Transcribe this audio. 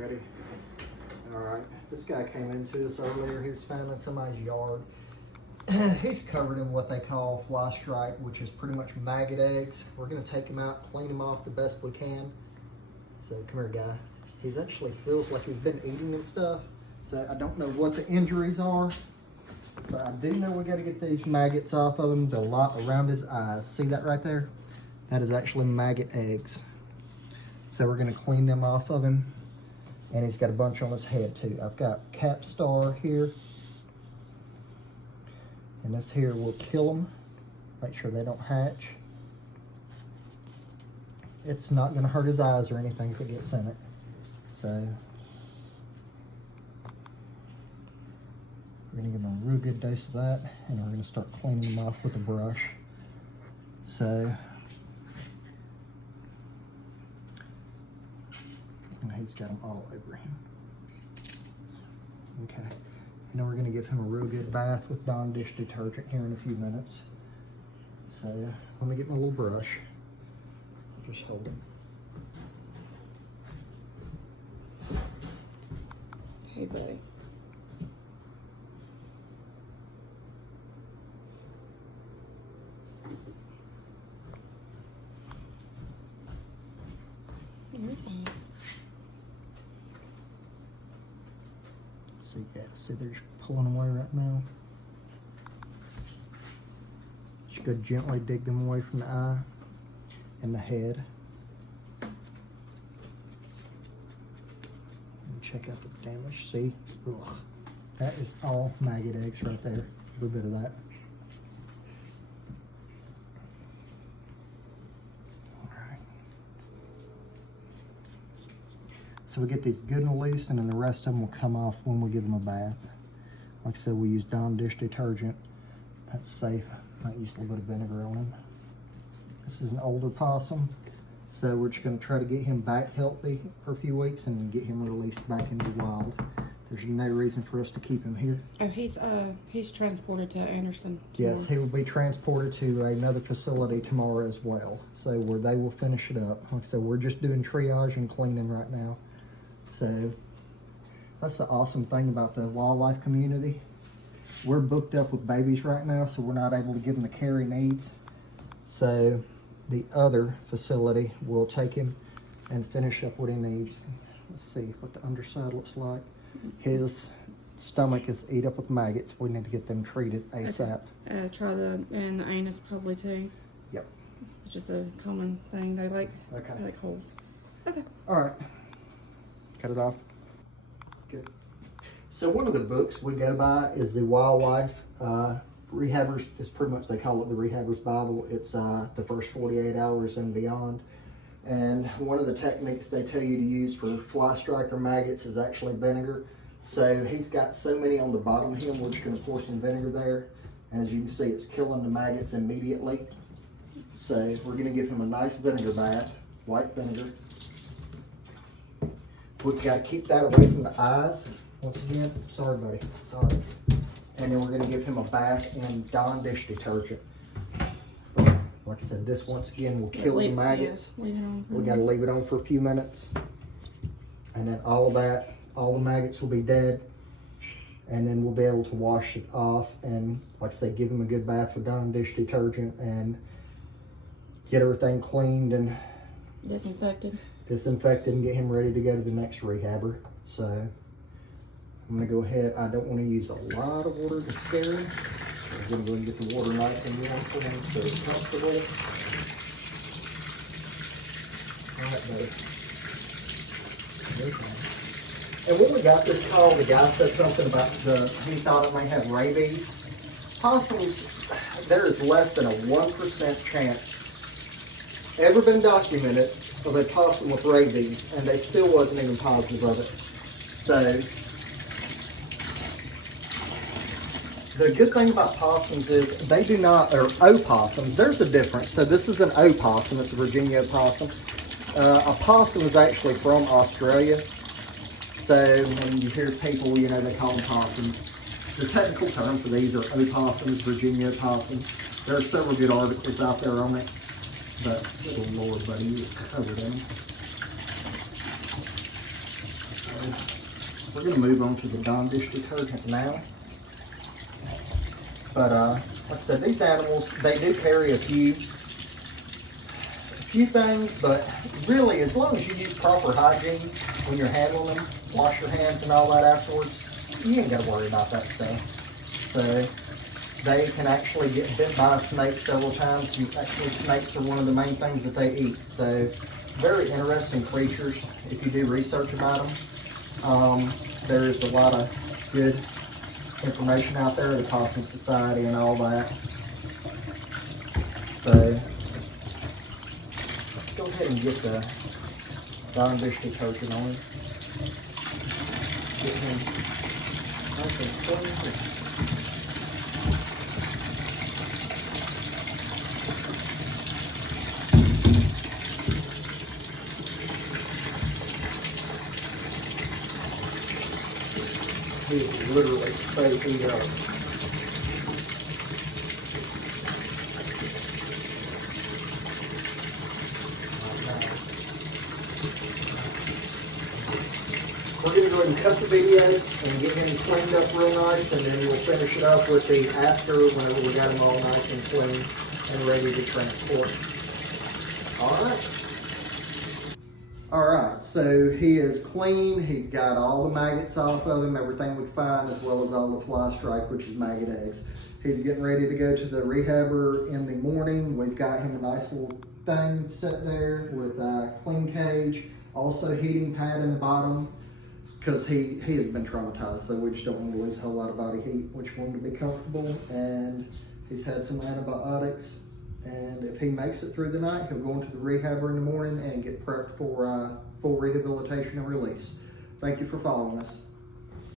Ready? Alright, this guy came into us earlier. He was found in somebody's yard. He's covered in what they call fly strike, which is pretty much maggot eggs. We're going to take him out, clean him off the best we can. So come here, guy. He's actually feels like he's been eating and stuff. So I don't know what the injuries are, but I do know we got to get these maggots off of him. The lot around his eyes. See that right there? That is actually maggot eggs. So we're going to clean them off of him. And he's got a bunch on his head too. I've got Capstar here. And this here will kill them. Make sure they don't hatch. It's not going to hurt his eyes or anything if it gets in it. So we're going to give him a real good dose of that. And we're going to start cleaning them off with a brush. So and he's got them all over him. Okay. And then we're going to give him a real good bath with Dawn dish detergent here in a few minutes. So let me get my little brush. Just hold it. Hey, buddy. You're fine. So yeah, see they're just pulling away right now. Just go gently dig them away from the eye and the head. And check out the damage. See? Ugh. That is all maggot eggs right there. A little bit of that. So we get these good and loose, and then the rest of them will come off when we give them a bath. Like I said, we use Dawn dish detergent. That's safe. Might use a little bit of vinegar on him. This is an older possum, so we're just going to try to get him back healthy for a few weeks and then get him released back into the wild. There's no reason for us to keep him here. Oh, he's transported to Anderson tomorrow. Yes, he will be transported to another facility tomorrow as well. So where they will finish it up. Like I said, we're just doing triage and cleaning right now. So that's the awesome thing about the wildlife community. We're booked up with babies right now, so we're not able to give him the care he needs. So the other facility will take him and finish up what he needs. Let's see what the underside looks like. His stomach is eat up with maggots. We need to get them treated ASAP. Okay. Try the anus probably too. Yep. Which is a common thing. They like holes. Okay. All right. Cut it off. Good. So one of the books we go by is the Wildlife Rehabbers. It's pretty much, they call it the Rehabber's Bible. It's the first 48 hours and beyond. And one of the techniques they tell you to use for fly striker maggots is actually vinegar. So he's got so many on the bottom of him, we're just going to pour some vinegar there. And as you can see, it's killing the maggots immediately. So we're going to give him a nice vinegar bath, white vinegar. We've got to keep that away from the eyes. Once again, sorry buddy, sorry. And then we're going to give him a bath in Dawn dish detergent. But like I said, this once again will kill the maggots. Yeah, leave it on. We got to leave it on for a few minutes. And then all the maggots will be dead. And then we'll be able to wash it off and, like I say, give him a good bath with Dawn dish detergent and get everything cleaned and Disinfected and get him ready to go to the next rehabber. So I'm going to go ahead. I don't want to use a lot of water to scare him. I'm going to go and get the water nice and warm for him so it's comfortable. All right, buddy. Okay. And when we got this call, the guy said something about he thought it might have rabies. Possums, there is less than a 1% chance ever been documented of a possum with rabies, and they still wasn't even positive of it. So the good thing about possums is they do not, or opossums, there's a difference. So this is an opossum, it's a Virginia opossum. A possum is actually from Australia. So when you hear people, you know, they call them possums. The technical term for these are opossums, Virginia opossums. There are several good articles out there on it. But, good Lord, buddy, you're covered in. we're going to move on to the Dawn dish detergent now. But like I said, these animals, they do carry a few things, but really, as long as you use proper hygiene when you're handling them, wash your hands and all that afterwards, you ain't got to worry about that stuff. So they can actually get bit by a snake several times. Actually, snakes are one of the main things that they eat. So very interesting creatures if you do research about them. There's a lot of good information out there, the Cosmic Society and all that. So let's go ahead and get the Dawn dish detergent on. Get him nice and clean. He is literally so beat up. We're going to go ahead and cut the video and get him cleaned up real nice, and then we'll finish it up with the after whenever we got him all nice and clean and ready to transport. Alright, so he is clean. He's got all the maggots off of him, everything we find, as well as all the fly strike, which is maggot eggs. He's getting ready to go to the rehabber in the morning. We've got him a nice little thing set there with a clean cage, also heating pad in the bottom, because he has been traumatized, so we just don't want to lose a whole lot of body heat. We just want him to be comfortable, and he's had some antibiotics. And if he makes it through the night, he'll go into the rehabber in the morning and get prepped for full rehabilitation and release. Thank you for following us.